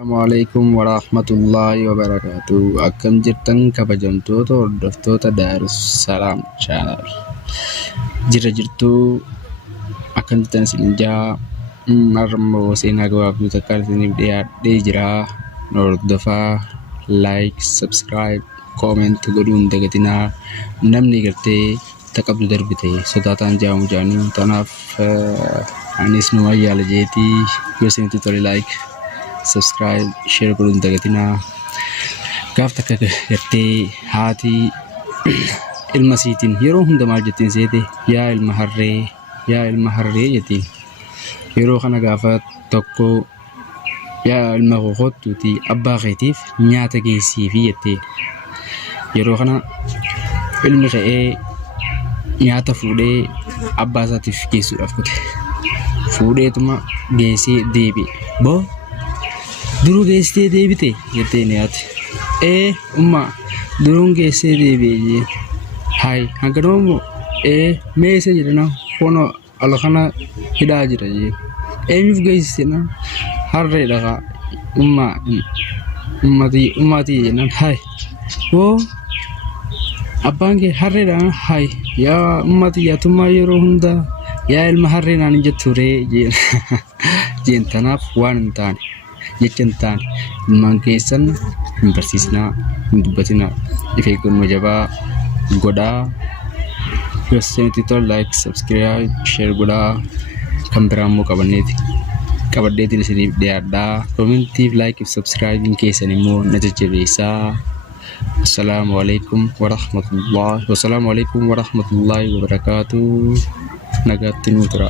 Assalamualaikum warahmatullahi wabarakatuh. Akkam jirtan kabajamtoota hordoftoota Daarussalaam Channel. Jirtu akkam jirtan isin jaa marmoo seenaa gabaabduu takka isiniif dhiyaadhee jira. Hordofaa, like, subscribe, comment godhuun dagatinaa. Namni gartee taqabdu darbite sodaataan jaamu jaanii tanaaf anis numa yaala jeetii yoo isinitti tole like, subscribe, share godhuun dagatinaa. Gaaf takka gartee haati ilma siitiin yeroo hunda maal jettiin seete yaa ilma harree jettiin. Yeroo kana gaafa tokko yaa ilma kokottuuti abbaa keetiif nyaata geessiifi jettee. Yeroo kana ilmi ka'ee nyaata fuudhee abbaa isaatiif geessuudhaaf kute. Fuudheetuma geessee deebi'e. Boo duruu geessitee deebite jettee ni haati. Umma duruun geessee deebi'e. Hai hanga noommoo meeshaa jedhana fono ala kana hidhaa jira jee. Eenyuuf geessite na harree dhagaa ummaatii jennaan. Hai boo abbaan kee harree dhagaa. Hai yaa ummaatii yaatummaa yeroo hundaa yaa ilma harree naan hin jetturee jeen tanaaf waan hin taane jecha hin taane ilmaan keessan hin barsiisinaa, hin dubbatinaa. Of eeggannoo jabaa godhaa. Yoo isinitti tole like, subscribe, share godhaa. Kan biraa immoo qabadheetiin isiniif dhiyaadhaa. Commentiif like, subscribe keessan immoo na jajjabeessaa. Assalamualaikum warahmatullahi wabarakatuh. Nagaatti nuu tura.